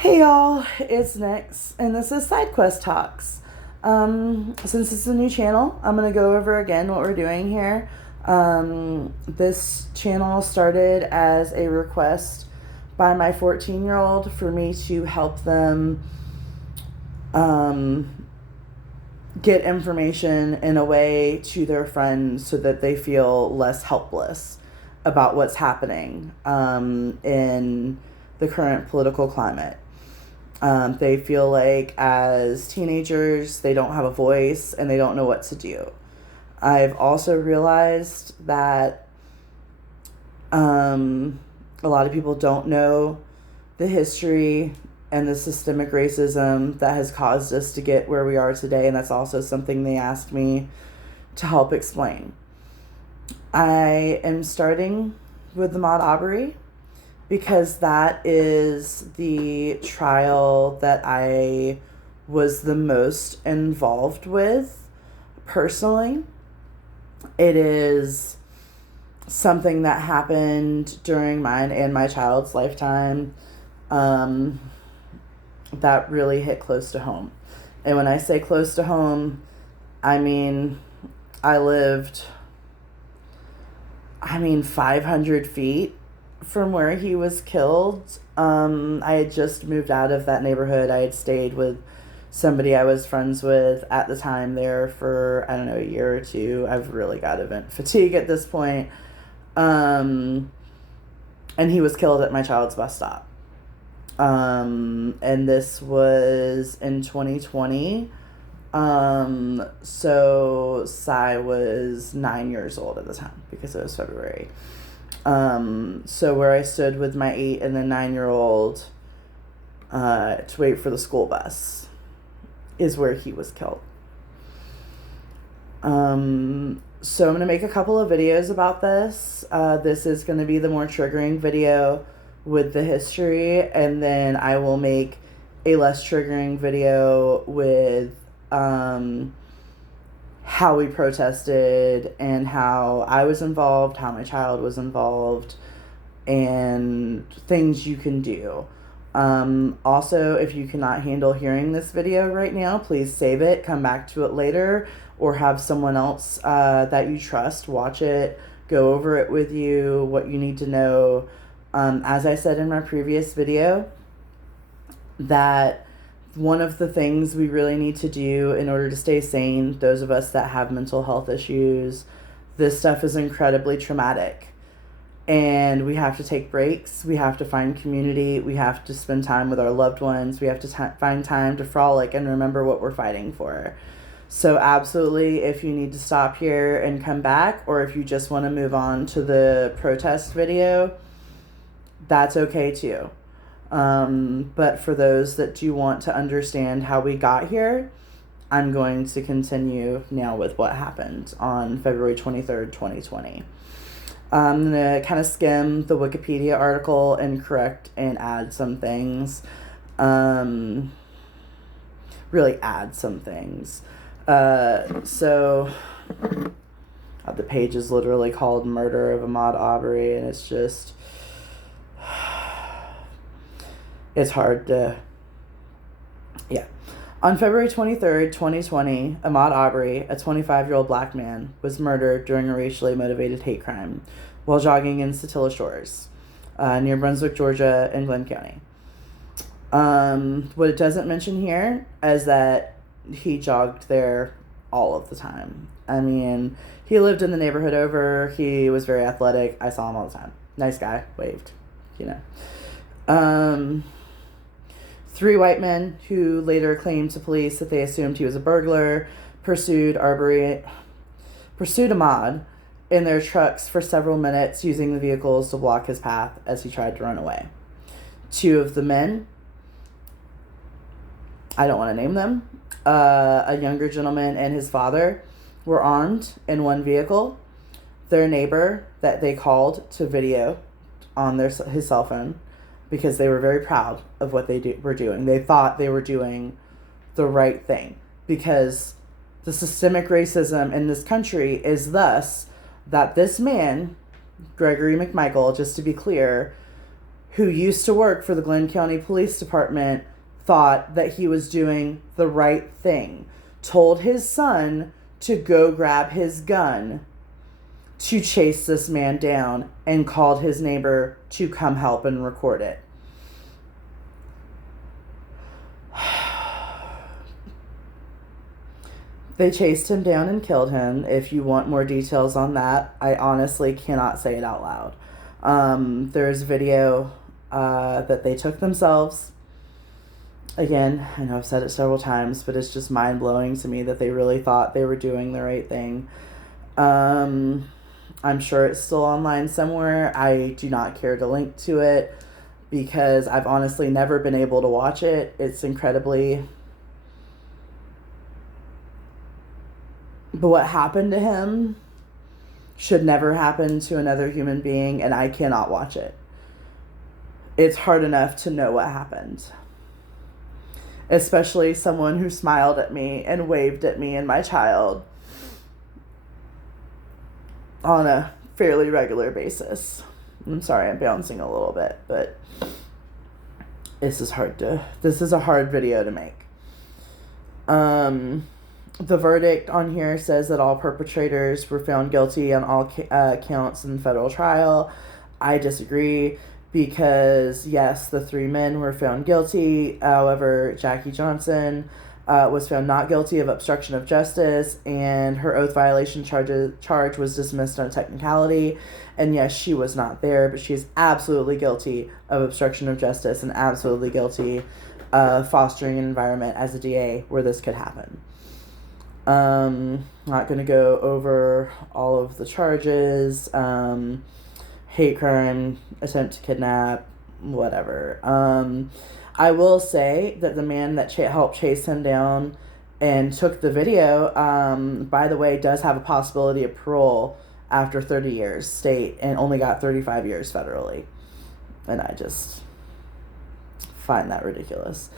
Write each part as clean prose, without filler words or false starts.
Hey y'all, it's Nyx, and this is Side Quest Talks. Since it's a new channel, I'm gonna go over again what we're doing here. This channel started as a request by my 14-year-old for me to help them um, get information in a way to their friends so that they feel less helpless about what's happening in the current political climate. They feel like as teenagers, they don't have a voice and they don't know what to do. I've also realized that a lot of people don't know the history and the systemic racism that has caused us to get where we are today, and that's also something they asked me to help explain. I am starting with Ahmaud Arbery because that is the trial that I was the most involved with personally. It is something that happened during mine and my child's lifetime that really hit close to home. And when I say close to home, I mean I lived 500 feet from where he was killed. I had just moved out of that neighborhood. I had stayed with somebody I was friends with at the time there for, I don't know, a year or two. I've really got event fatigue at this point. And he was killed at my child's bus stop. And this was in 2020. So Sai was 9 years old at the time because it was February. So where I stood with my 8 and the 9-year-old to wait for the school bus is where he was killed. So I'm going to make a couple of videos about this. This is going to be the more triggering video with the history, and then I will make a less triggering video with how we protested and how I was involved, how my child was involved, and things you can do. Also, if you cannot handle hearing this video right now, please save it, come back to it later, or have someone else that you trust watch it, go over it with you, what you need to know. As I said in my previous video, that one of the things we really need to do in order to stay sane, those of us that have mental health issues, this stuff is incredibly traumatic. And we have to take breaks. We have to find community. We have to spend time with our loved ones. We have to find time to frolic and remember what we're fighting for. So absolutely, if you need to stop here and come back, or if you just want to move on to the protest video, that's okay too. But for those that do want to understand how we got here, I'm going to continue now with what happened on February 23rd, 2020. I'm going to kind of skim the Wikipedia article and correct and add some things. Really add some things. So the page is literally called Murder of Ahmaud Arbery, and it's just... it's hard to... Yeah. On February 23rd, 2020, Ahmaud Arbery, a 25-year-old black man, was murdered during a racially motivated hate crime while jogging in Satilla Shores, near Brunswick, Georgia, in Glenn County. What it doesn't mention here is that he jogged there all of the time. I mean, he lived in the neighborhood over. He was very athletic. I saw him all the time. Nice guy. Waved, you know. 3 white men who later claimed to police that they assumed he was a burglar pursued Ahmaud in their trucks for several minutes, using the vehicles to block his path as he tried to run away. 2 of the men, I don't want to name them, a younger gentleman and his father, were armed in one vehicle. Their neighbor that they called to video on his cell phone, because they were very proud of what they were doing. They thought they were doing the right thing, because the systemic racism in this country is thus that this man, Gregory McMichael, just to be clear, who used to work for the Glenn County Police Department, thought that he was doing the right thing, told his son to go grab his gun to chase this man down, and called his neighbor to come help and record it. They chased him down and killed him. If you want more details on that, I honestly cannot say it out loud. There's video that they took themselves. Again, I know I've said it several times, but it's just mind-blowing to me that they really thought they were doing the right thing. I'm sure it's still online somewhere. I do not care to link to it because I've honestly never been able to watch it. It's incredibly... But what happened to him should never happen to another human being, and I cannot watch it. It's hard enough to know what happened. Especially someone who smiled at me and waved at me and my child on a fairly regular basis. I'm sorry, I'm bouncing a little bit, but this is a hard video to make. The verdict on here says that all perpetrators were found guilty on all counts in the federal trial. I disagree because, yes, the 3 men were found guilty. However, Jackie Johnson was found not guilty of obstruction of justice, and her oath violation charge was dismissed on technicality. And yes, she was not there, but she is absolutely guilty of obstruction of justice and absolutely guilty of fostering an environment as a DA where this could happen. Not going to go over all of the charges, hate crime, attempt to kidnap, whatever. I will say that the man that helped chase him down and took the video, by the way, does have a possibility of parole after 30 years state and only got 35 years federally. And I just find that ridiculous.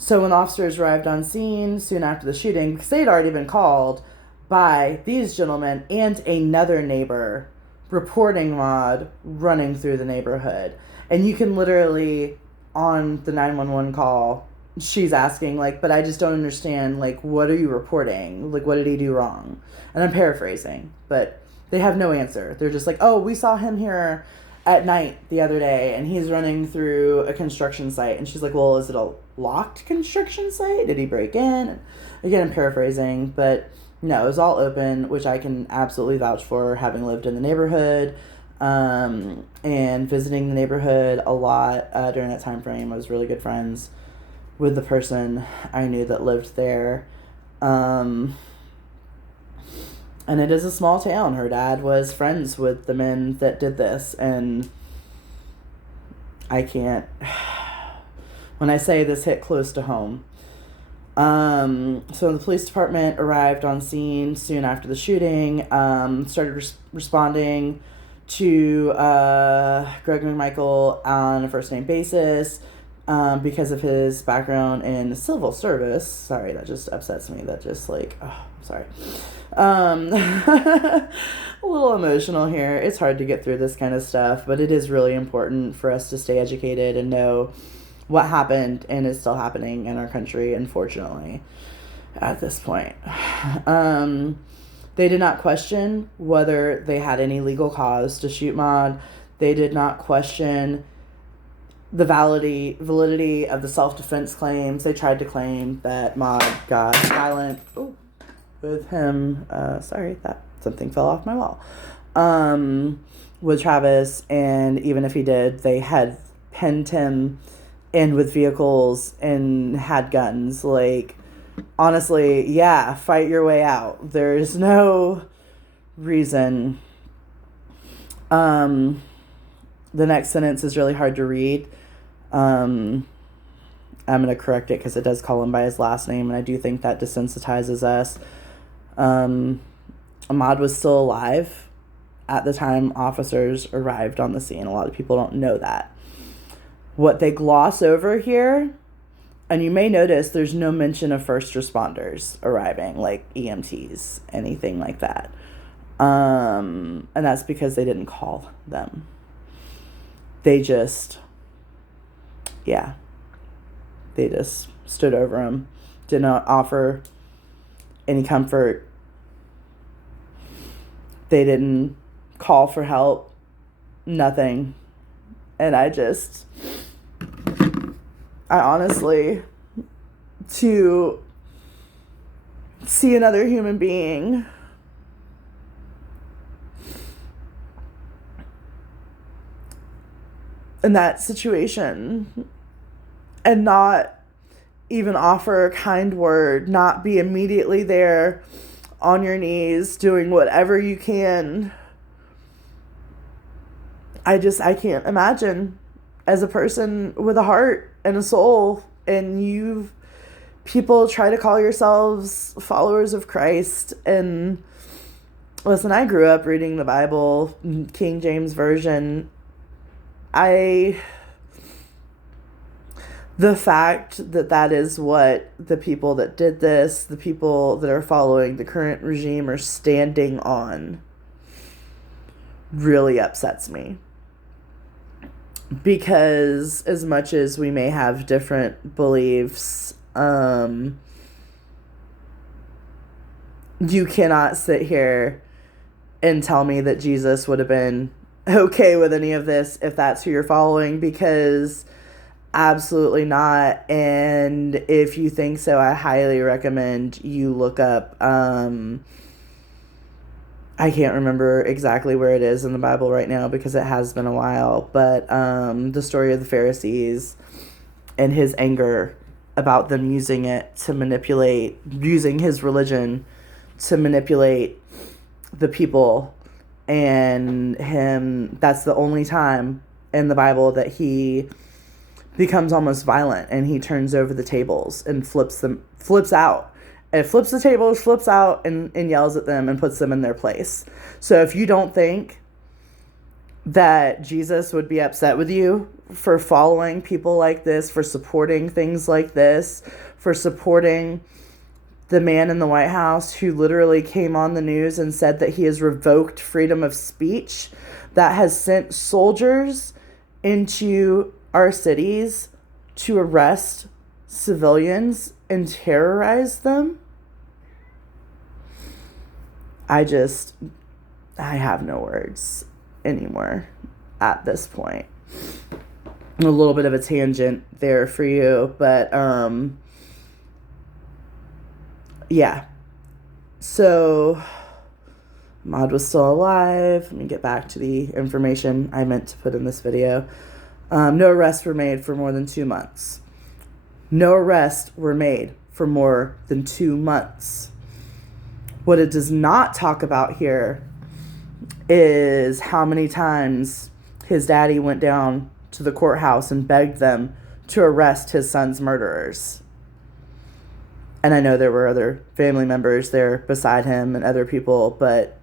So when officers arrived on scene soon after the shooting, because they had already been called by these gentlemen and another neighbor reporting Ahmaud running through the neighborhood. And you can literally, on the 911 call, she's asking, like, but I just don't understand, like, what are you reporting? Like, what did he do wrong? And I'm paraphrasing, but they have no answer. They're just like, oh, we saw him here at night the other day, and he's running through a construction site. And she's like, well, is it a locked construction site? Did he break in? And again, I'm paraphrasing, but no, it was all open, which I can absolutely vouch for, having lived in the neighborhood and visiting the neighborhood a lot during that time frame. I was really good friends with the person I knew that lived there. And it is a small town. Her dad was friends with the men that did this, and I can't... When I say this hit close to home. So the police department arrived on scene soon after the shooting, started responding to Greg McMichael on a first name basis because of his background in civil service. Sorry, that just upsets me. That just sorry. A little emotional here. It's hard to get through this kind of stuff, but it is really important for us to stay educated and know what happened and is still happening in our country, unfortunately, at this point. They did not question whether they had any legal cause to shoot Ahmaud. They did not question the validity of the self-defense claims. They tried to claim that Ahmaud got violent with him. Sorry, that something fell off my wall. With Travis, and even if he did, they had pinned him in with vehicles and had guns. Like, honestly, yeah, fight your way out. There's no reason. The next sentence is really hard to read. I'm going to correct it because it does call him by his last name, and I do think that desensitizes us. Ahmaud was still alive at the time officers arrived on the scene. A lot of people don't know that. What they gloss over here, and you may notice there's no mention of first responders arriving, like EMTs, anything like that. And that's because they didn't call them. they just, yeah, they just stood over him, did not offer any comfort. They didn't call for help, nothing. And I honestly, to see another human being in that situation and not even offer a kind word, not be immediately there on your knees doing whatever you can. I can't imagine, as a person with a heart and a soul, and people try to call yourselves followers of Christ. And listen, I grew up reading the Bible, King James Version. The fact that is what the people that did this, the people that are following the current regime, are standing on, really upsets me. Because as much as we may have different beliefs, you cannot sit here and tell me that Jesus would have been okay with any of this if that's who you're following, because absolutely not. And if you think so, I highly recommend you look up, I can't remember exactly where it is in the Bible right now because it has been a while, but the story of the Pharisees and his anger about them using his religion to manipulate the people. And that's the only time in the Bible that he becomes almost violent, and he turns over the tables and flips out. And flips the tables, flips out, and yells at them and puts them in their place. So if you don't think that Jesus would be upset with you for following people like this, for supporting things like this, for supporting the man in the White House who literally came on the news and said that he has revoked freedom of speech, that has sent soldiers into our cities to arrest civilians and terrorize them, I have no words anymore at this point. A little bit of a tangent there for you, but yeah. So Ahmaud was still alive. Let me get back to the information I meant to put in this video. No arrests were made for more than 2 months. No arrests were made for more than 2 months. What it does not talk about here is how many times his daddy went down to the courthouse and begged them to arrest his son's murderers. And I know there were other family members there beside him and other people, but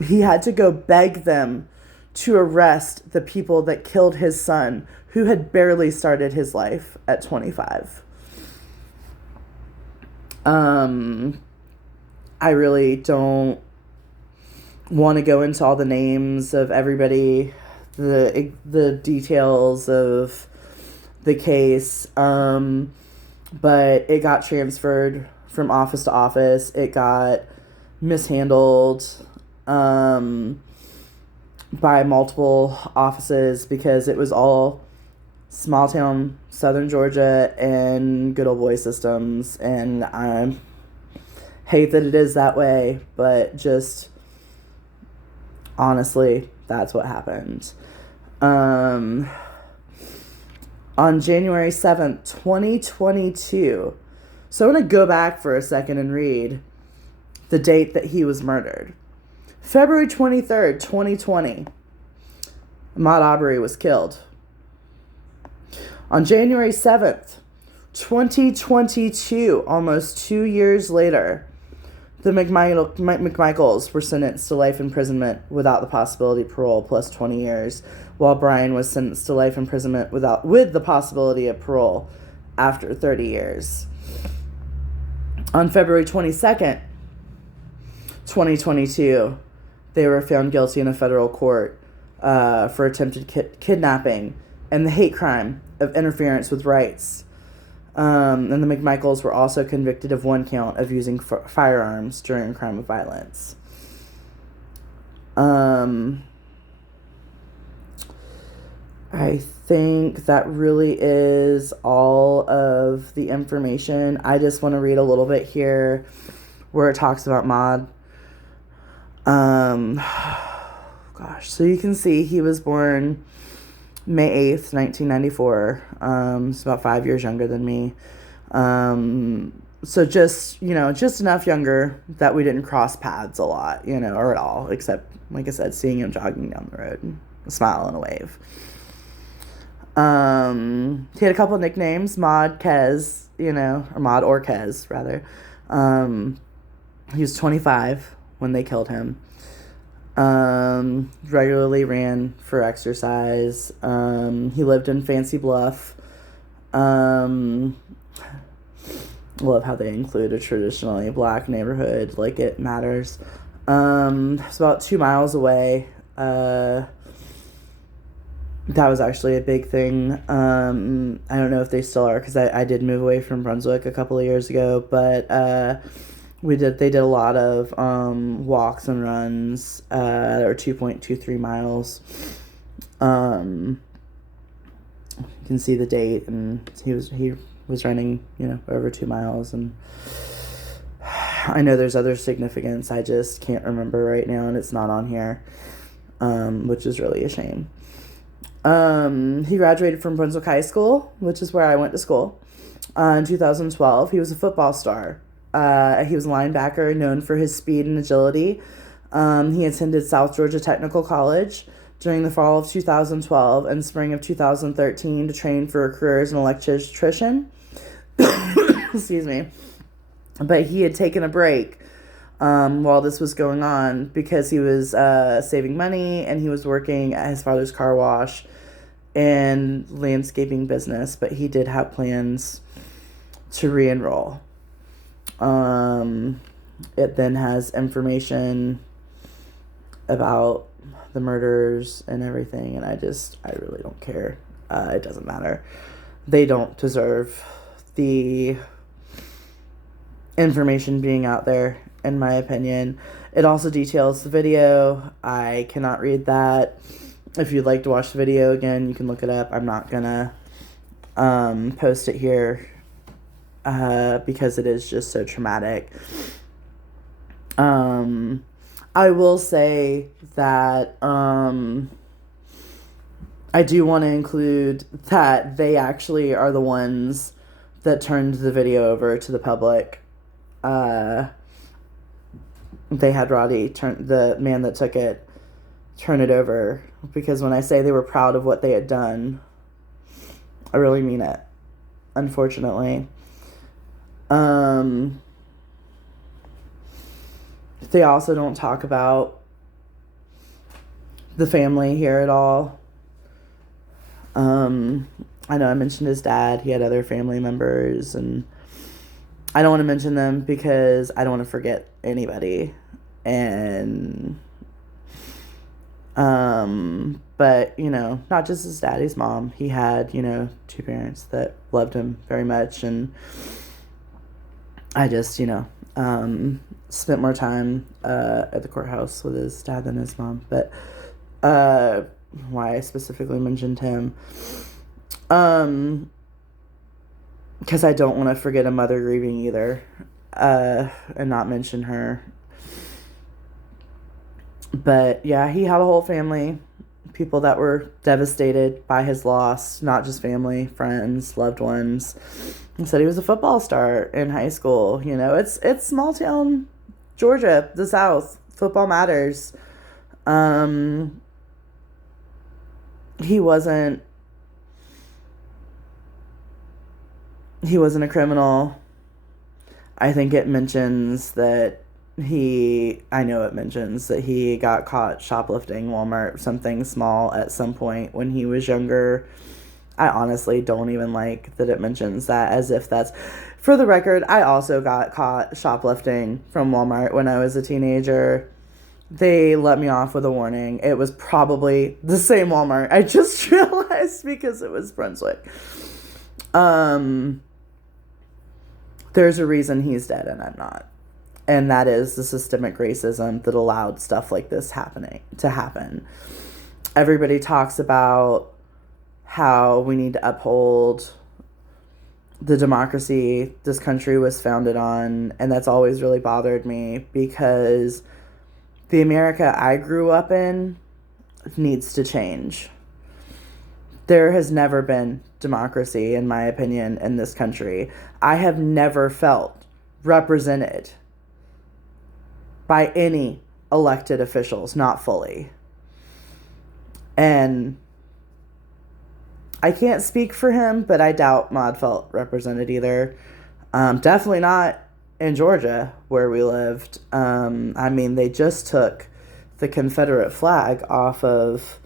he had to go beg them to arrest the people that killed his son, who had barely started his life at 25. I really don't want to go into all the names of everybody, the details of the case, but it got transferred from office to office. It got mishandled by multiple offices because it was all small town Southern Georgia and good old boy systems, and I hate that it is that way, but just honestly, that's what happened. On January 7th, 2022, so I'm going to go back for a second and read the date that he was murdered. February 23rd, 2020, Ahmaud Arbery was killed. On January 7th, 2022, almost 2 years later, the McMichaels were sentenced to life imprisonment without the possibility of parole plus 20 years, while Brian was sentenced to life imprisonment with the possibility of parole after 30 years. On February 22nd, 2022, they were found guilty in a federal court for attempted kidnapping and the hate crime of interference with rights. And the McMichaels were also convicted of one count of using firearms during a crime of violence. I think that really is all of the information. I just want to read a little bit here where it talks about Ahmaud. Gosh, so you can see he was born May 8th, 1994. He's about 5 years younger than me. So just enough younger that we didn't cross paths a lot, or at all, except, like I said, seeing him jogging down the road, a smile and a wave. He had a couple of nicknames, Maud, Kez, or Maud or Kez, rather. He was 25 when they killed him. Regularly ran for exercise. He lived in Fancy Bluff. Love how they include a traditionally black neighborhood, like it matters. It's about 2 miles away. That was actually a big thing. I don't know if they still are, because I did move away from Brunswick a couple of years ago, but they did a lot of walks and runs that were 2.23 miles. You can see the date, and he was running, over 2 miles, and I know there's other significance. I just can't remember right now, and it's not on here, which is really a shame. He graduated from Brunswick High School, which is where I went to school, in 2012. He was a football star. He was a linebacker known for his speed and agility. He attended South Georgia Technical College during the fall of 2012 and spring of 2013 to train for a career as an electrician. Excuse me. But he had taken a break while this was going on because he was saving money, and he was working at his father's car wash and landscaping business, but he did have plans to re-enroll. It then has information about the murders and everything, and I really don't care. It doesn't matter. They don't deserve the information being out there, in my opinion. It also details the video. I cannot read that. If you'd like to watch the video again, you can look it up. I'm not gonna post it here because it is just so traumatic. I will say that I do want to include that they actually are the ones that turned the video over to the public. They had Roddy, the man that took it, turn it over, because when I say they were proud of what they had done, I really mean it, unfortunately. They also don't talk about the family here at all. I know I mentioned his dad. He had other family members, and I don't want to mention them because I don't want to forget anybody. And but not just his dad, his mom. He had, two parents that loved him very much, and I just, spent more time at the courthouse with his dad than his mom. But why I specifically mentioned him, because I don't want to forget a mother grieving either, and not mention her. But yeah, he had a whole family, people that were devastated by his loss, not just family, friends, loved ones. He said he was a football star in high school. It's small town Georgia, the South. Football matters. He wasn't a criminal. I think it mentions that he got caught shoplifting Walmart, something small, at some point when he was younger. I honestly don't even like that it mentions that, as if that's... For the record, I also got caught shoplifting from Walmart when I was a teenager. they let me off with a warning. It was probably the same Walmart. I just realized because it was Brunswick. There's a reason he's dead and I'm not. And that is the systemic racism that allowed stuff like this to happen. Everybody talks about how we need to uphold the democracy this country was founded on, and that's always really bothered me because the America I grew up in needs to change. There has never been democracy, in my opinion, in this country. I have never felt represented by any elected officials, not fully. And I can't speak for him, but I doubt Ahmaud felt represented either. Definitely not in Georgia, where we lived. I mean, they just took the Confederate flag off of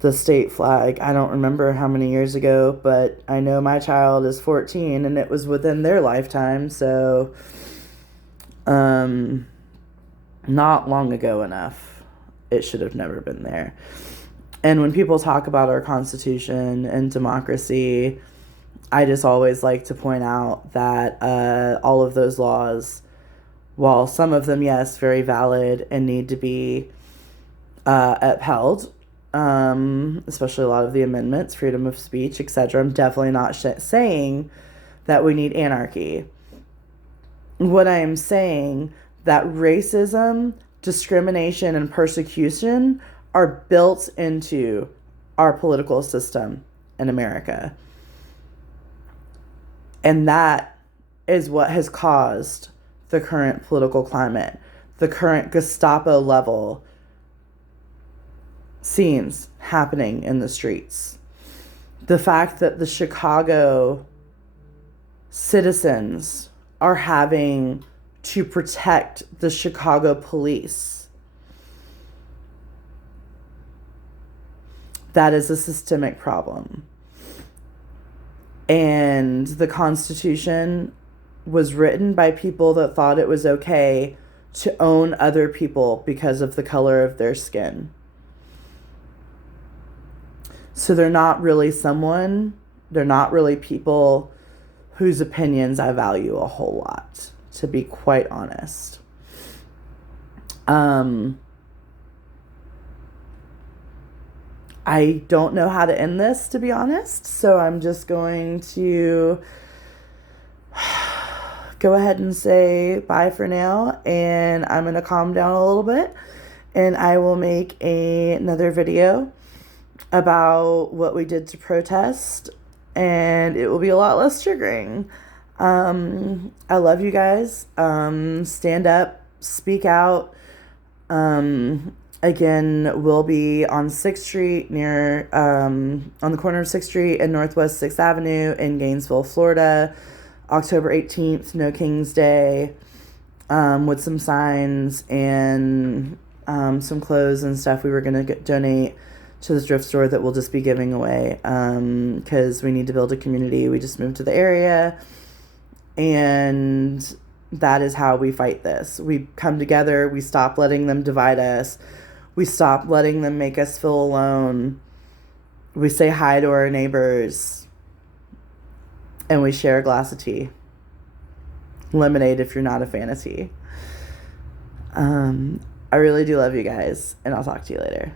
the state flag. I don't remember how many years ago, but I know my child is 14 and it was within their lifetime, so not long ago enough. It should have never been there. And when people talk about our Constitution and democracy, I just always like to point out that all of those laws, while some of them, yes, very valid and need to be upheld, especially a lot of the amendments, freedom of speech, etc., I'm definitely not saying that we need anarchy. What I am saying that racism, discrimination, and persecution are built into our political system in America. And that is what has caused the current political climate, the current Gestapo level scenes happening in the streets. The fact that the Chicago citizens are having to protect the Chicago police. That is a systemic problem. And the Constitution was written by people that thought it was okay to own other people because of the color of their skin. So they're not really people whose opinions I value a whole lot, to be quite honest. I don't know how to end this, to be honest, so I'm just going to go ahead and say bye for now, and I'm going to calm down a little bit, and I will make another video about what we did to protest, and it will be a lot less triggering. I love you guys. Stand up, speak out. Again, we'll be on 6th Street on the corner of 6th Street and Northwest 6th Avenue in Gainesville, Florida, October 18th, No King's Day, with some signs and some clothes and stuff we were going to donate to the thrift store that we'll just be giving away because we need to build a community. We just moved to the area, and that is how we fight this. We come together. We stop letting them divide us. We stop letting them make us feel alone. We say hi to our neighbors. And we share a glass of tea. Lemonade if you're not a fan of tea. I really do love you guys, and I'll talk to you later.